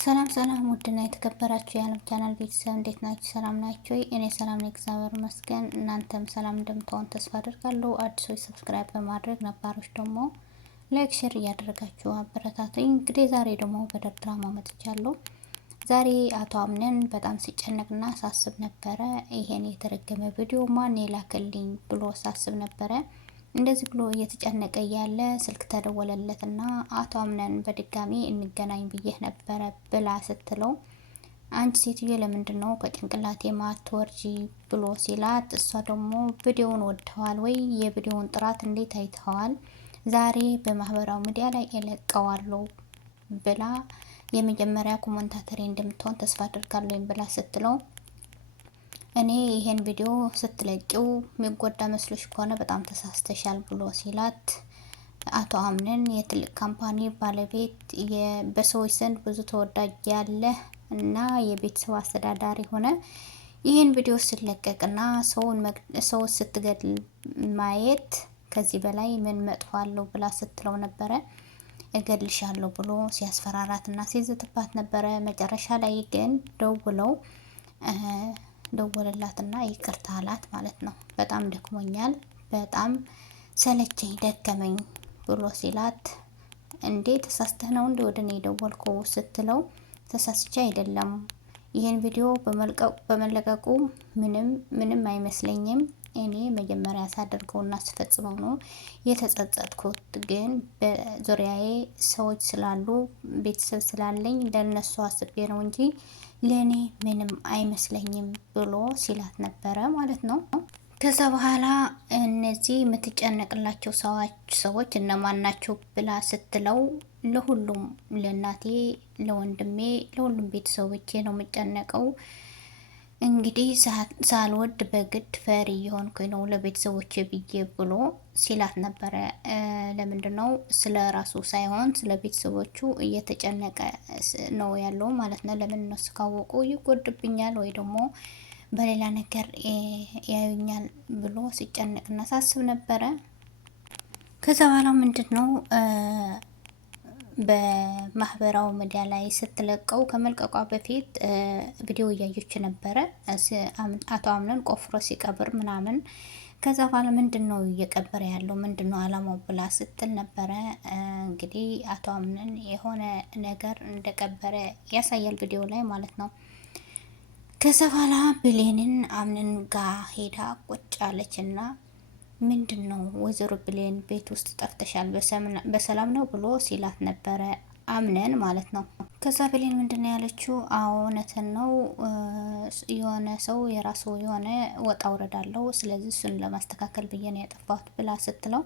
ሰላም ሰላም ውድና የተከበራችሁ የዓለም ቻናል ቤተሰብ እንዴት ናችሁ? ሰላም ናችሁ? እኔ ሰላም ነኝ፣ እግዚአብሔር ይመስገን። እናንተም ሰላም እንደምትሆኑ ተስፋ አደርጋለሁ። አዲሶች ሰብስክራይብ በማድረግ ነባሮች ደግሞ ላይክ፣ ሼር እያደረጋችሁ አበረታቱኝ። እንግዲህ ዛሬ ደግሞ በደር ድራማ መጥቻለሁ። ዛሬ አቶ አምነን በጣም ሲጨነቅና ሳስብ ነበረ። ይሄን የተረገመ ቪዲዮ ማን የላከልኝ ብሎ ሳስብ ነበረ። እንደዚህ ብሎ እየተጨነቀ ያለ ስልክ ተደወለለትና አቶ አምነን በድጋሚ እንገናኝ ብዬህ ነበረ ብላ ስትለው አንቺ ሴትዮ ለምንድን ነው ከጭንቅላቴ ማትወርጂ ብሎ ሲላት፣ እሷ ደግሞ ቪዲዮውን ወድተዋል ወይ? የቪዲዮውን ጥራት እንዴት አይተዋል? ዛሬ በማህበራዊ ሚዲያ ላይ እለቀዋለሁ ብላ የመጀመሪያ ኮመንታተሪ እንደምትሆን ተስፋ አድርጋለሁ ብላ ስትለው እኔ ይሄን ቪዲዮ ስትለቂው የሚጎዳ መስሎሽ ከሆነ በጣም ተሳስተሻል ብሎ ሲላት፣ አቶ አምነን የትልቅ ካምፓኒ ባለቤት በሰዎች ዘንድ ብዙ ተወዳጅ ያለ እና የቤተሰብ አስተዳዳሪ ሆነ ይህን ቪዲዮ ስለቀቅና ሰው ስትገድል ማየት ከዚህ በላይ ምን መጥፎ አለው ብላ ስትለው ነበረ። እገድልሻለሁ ብሎ ሲያስፈራራትና ሲዝትባት ነበረ። መጨረሻ ላይ ግን ደወለላትና ይቅርታ አላት ማለት ነው። በጣም ደክሞኛል፣ በጣም ሰለቸኝ፣ ደከመኝ ብሎ ሲላት፣ እንዴ ተሳስተህ ነው እንደ ወደ እኔ የደወልከው ስትለው፣ ተሳስቼ አይደለም፣ ይህን ቪዲዮ በመለቀቁ ምንም አይመስለኝም። እኔ መጀመሪያ ሳደርገውና ስፈጽመው ነው የተጸጸትኩት። ግን በዙሪያዬ ሰዎች ስላሉ ቤተሰብ ስላለኝ ለነሱ አስቤ ነው እንጂ ለኔ ምንም አይመስለኝም ብሎ ሲላት ነበረ ማለት ነው። ከዛ በኋላ እነዚህ የምትጨነቅላቸው ሰዎች እነማን ናቸው ብላ ስትለው፣ ለሁሉም፣ ለእናቴ፣ ለወንድሜ፣ ለሁሉም ቤተሰቦቼ ነው የምጨነቀው። እንግዲህ ሳልወድ በግድ ፈሪ የሆንኩኝ ነው ለቤተሰቦቼ ብዬ ብሎ ሲላት ነበረ። ለምንድን ነው ስለ ራሱ ሳይሆን ስለ ቤተሰቦቹ እየተጨነቀ ነው ያለው ማለት ነው። ለምን እነሱ ካወቁ ይጎድብኛል ወይ ደግሞ በሌላ ነገር ያዩኛል ብሎ ሲጨነቅና ሳስብ ነበረ። ከዛ በኋላ ምንድን ነው በማህበራዊ ሚዲያ ላይ ስትለቀው ከመልቀቋ በፊት ቪዲዮ እያየች ነበረ። አቶ አምነን ቆፍሮ ሲቀብር ምናምን። ከዛ በኋላ ምንድን ነው እየቀበረ ያለው ምንድን ነው አላማው ብላ ስትል ነበረ። እንግዲህ አቶ አምነን የሆነ ነገር እንደቀበረ ያሳያል ቪዲዮ ላይ ማለት ነው። ከዛ በኋላ ብሌንን አምነን ጋር ሄዳ ቁጭ አለችና ምንድን ነው ወይዘሮ ብሌን ቤት ውስጥ ጠፍተሻል፣ በሰላም ነው ብሎ ሲላት ነበረ አምነን ማለት ነው። ከዛ ብሌን ምንድን ነው ያለችው? አዎ እውነትን ነው፣ የሆነ ሰው የራሱ የሆነ ወጣ ውረዳለው፣ ስለዚህ እሱን ለማስተካከል ብዬ ነው ያጠፋሁት ብላ ስትለው፣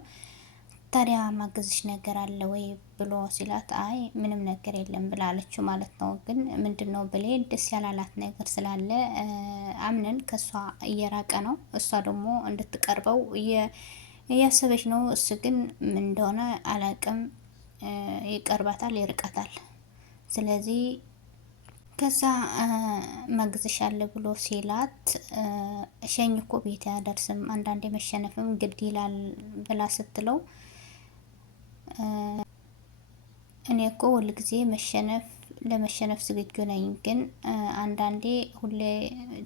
ታዲያ ማገዝሽ ነገር አለ ወይ ብሎ ሲላት፣ አይ ምንም ነገር የለም ብላለችው ማለት ነው። ግን ምንድን ነው ብሌን ደስ ያላላት ነገር ስላለ አምነን ከሷ እየራቀ ነው፣ እሷ ደግሞ እንድትቀርበው እያሰበች ነው። እሱ ግን ምን እንደሆነ አላቅም፣ ይቀርባታል፣ ይርቃታል። ስለዚህ ከዛ ማግዝሽ አለ ብሎ ሲላት፣ ሸኝ እኮ ቤት ያደርስም አንዳንዴ መሸነፍም ግድ ይላል ብላ ስትለው፣ እኔ እኮ ሁልጊዜ ለመሸነፍ ዝግጁ ነኝ፣ ግን አንዳንዴ ሁሌ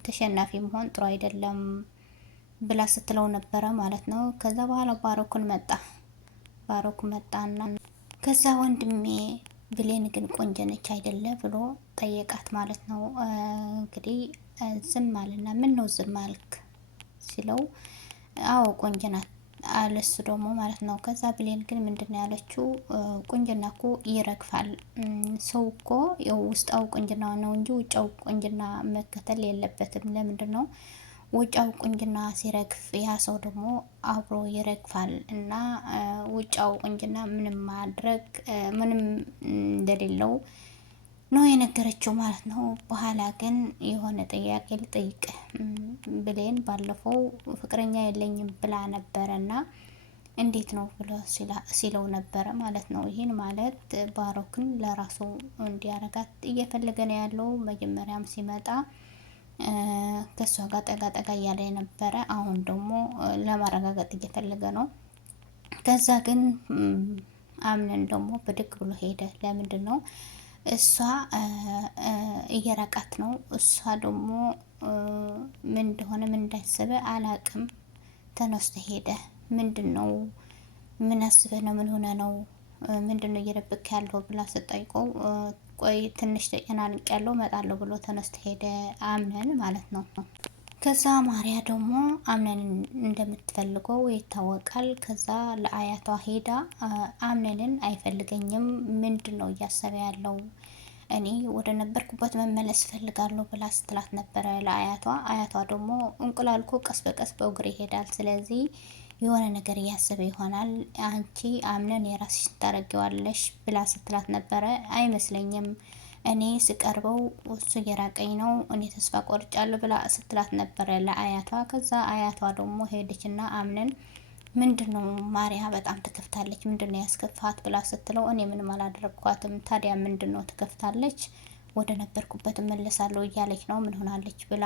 ተሸናፊ መሆን ጥሩ አይደለም ብላ ስትለው ነበረ ማለት ነው። ከዛ በኋላ ባሮክ መጣና ከዛ ወንድሜ ብሌን ግን ቆንጆ ነች አይደለ ብሎ ጠየቃት ማለት ነው። እንግዲህ ዝም አለና ምን ነው ዝም አልክ ሲለው፣ አዎ ቆንጆ ናት አለሱ ደግሞ ማለት ነው። ከዛ ብሌን ግን ምንድን ነው ያለችው? ቁንጅና እኮ ይረግፋል። ሰው እኮ ውስጣው ቁንጅና ነው እንጂ ውጫው ቁንጅና መከተል የለበትም። ለምንድን ነው ውጫው ቁንጅና ሲረግፍ ያ ሰው ደግሞ አብሮ ይረግፋል። እና ውጫው ቁንጅና ምንም እንደሌለው ነው የነገረችው ማለት ነው። በኋላ ግን የሆነ ጥያቄ ልጠይቅ፣ ብሌን ባለፈው ፍቅረኛ የለኝም ብላ ነበረ እና እንዴት ነው ብሎ ሲለው ነበረ ማለት ነው። ይህን ማለት ባሮክን ለራሱ እንዲያረጋት እየፈለገ ነው ያለው። መጀመሪያም ሲመጣ ከሷ ጋር ጠጋ እያለ ነበረ። አሁን ደግሞ ለማረጋገጥ እየፈለገ ነው። ከዛ ግን አምነን ደግሞ ብድግ ብሎ ሄደ። ለምንድን ነው እሷ እየራቃት ነው። እሷ ደግሞ ምን እንደሆነ ምን እንዳሰበ አላቅም። ተነስቶ ሄደ። ምንድን ነው? ምን አስበህ ነው? ምን ሆነ ነው? ምንድን ነው እየደበክ ያለው ብላ ስጠይቀው ቆይ ትንሽ ተጨናንቅ ያለው እመጣለሁ ብሎ ተነስቶ ሄደ። አምነን ማለት ነው። ከዛ ማርያ ደግሞ አምነን እንደምትፈልገው ይታወቃል። ከዛ ለአያቷ ሄዳ አምነንን አይፈልገኝም፣ ምንድን ነው እያሰበ ያለው? እኔ ወደ ነበርኩበት መመለስ ፈልጋለሁ ብላ ስትላት ነበረ ለአያቷ። አያቷ ደግሞ እንቁላል እኮ ቀስ በቀስ በእግር ይሄዳል፣ ስለዚህ የሆነ ነገር እያሰበ ይሆናል፣ አንቺ አምነን የራስሽ ታደርጊዋለሽ ብላ ስትላት ነበረ። አይመስለኝም፣ እኔ ስቀርበው እሱ እየራቀኝ ነው፣ እኔ ተስፋ ቆርጫለሁ ብላ ስትላት ነበረ ለአያቷ። ከዛ አያቷ ደግሞ ሄደችና አምነን ምንድን ነው ማርያ በጣም ትከፍታለች፣ ምንድን ነው ያስከፋት ብላ ስትለው እኔ ምንም አላደረግኳትም፣ ታዲያ ምንድን ነው ትከፍታለች፣ ወደ ነበርኩበት እመለሳለሁ እያለች ነው፣ ምን ሆናለች ብላ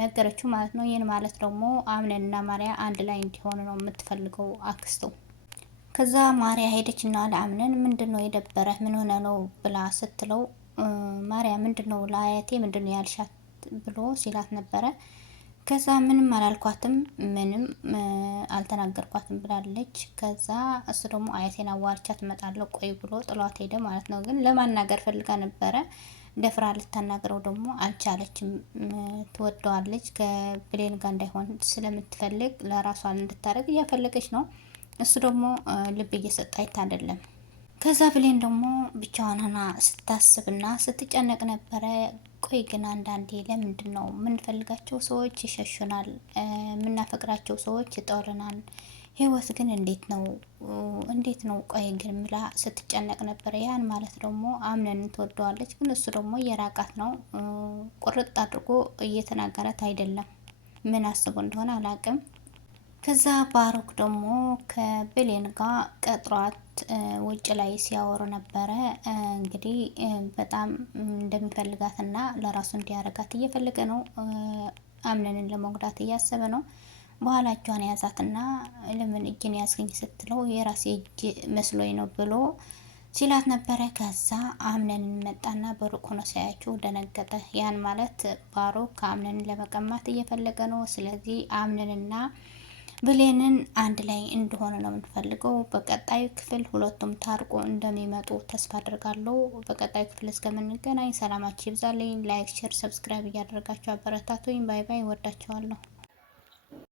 ነገረችው ማለት ነው። ይህን ማለት ደግሞ አምነንና ማርያ አንድ ላይ እንዲሆኑ ነው የምትፈልገው አክስቱ። ከዛ ማርያ ሄደችና ለአምነን ምንድን ነው የደበረ ምን ሆነ ነው ብላ ስትለው ማርያ ምንድን ነው ለአያቴ ምንድን ነው ያልሻት ብሎ ሲላት ነበረ። ከዛ ምንም አላልኳትም፣ ምንም አልተናገርኳትም ብላለች። ከዛ እሱ ደግሞ አያቴን አዋርቻት እመጣለሁ ቆይ ብሎ ጥሏት ሄደ ማለት ነው። ግን ለማናገር ፈልጋ ነበረ፣ ደፍራ ልታናግረው ደግሞ አልቻለችም። ትወደዋለች፣ ከብሌን ጋር እንዳይሆን ስለምትፈልግ ለራሷን እንድታደርግ እያፈለገች ነው። እሱ ደግሞ ልብ እየሰጣት አይደለም። ከዛ ብሌን ደግሞ ብቻዋን ሆና ስታስብና ስትጨነቅ ነበረ። ቆይ ግን አንዳንዴ ለምንድን ነው የምንፈልጋቸው ሰዎች ይሸሹናል፣ የምናፈቅራቸው ሰዎች ይጠሩናል፣ ህይወት ግን እንዴት ነው ቆይ ግን ምላ ስትጨነቅ ነበረ። ያን ማለት ደግሞ አምነን ትወደዋለች፣ ግን እሱ ደግሞ እየራቃት ነው። ቁርጥ አድርጎ እየተናገራት አይደለም። ምን አስቦ እንደሆነ አላቅም። ከዛ ባሮክ ደግሞ ከብሌን ጋር ቀጥሯት ውጭ ላይ ሲያወሩ ነበረ። እንግዲህ በጣም እንደሚፈልጋትና ለራሱ እንዲያረጋት እየፈለገ ነው። አምነንን ለመጉዳት እያሰበ ነው። በኋላ እጇን ያዛትና ለምን እጅን ያዝገኝ ስትለው የራሴ እጅ መስሎኝ ነው ብሎ ሲላት ነበረ። ከዛ አምነንን መጣና በሩቅ ሆኖ ሳያቸው ደነገጠ። ያን ማለት ባሮክ ከአምነንን ለመቀማት እየፈለገ ነው። ስለዚህ አምነንና ብሌንን አንድ ላይ እንደሆነ ነው የምንፈልገው። በቀጣዩ ክፍል ሁለቱም ታርቆ እንደሚመጡ ተስፋ አድርጋለሁ። በቀጣዩ ክፍል እስከምንገናኝ ሰላማችሁ ይብዛልኝ። ላይክ፣ ሼር፣ ሰብስክራይብ እያደረጋችሁ አበረታቱኝ። ባይ ባይ። ወዳችኋለሁ።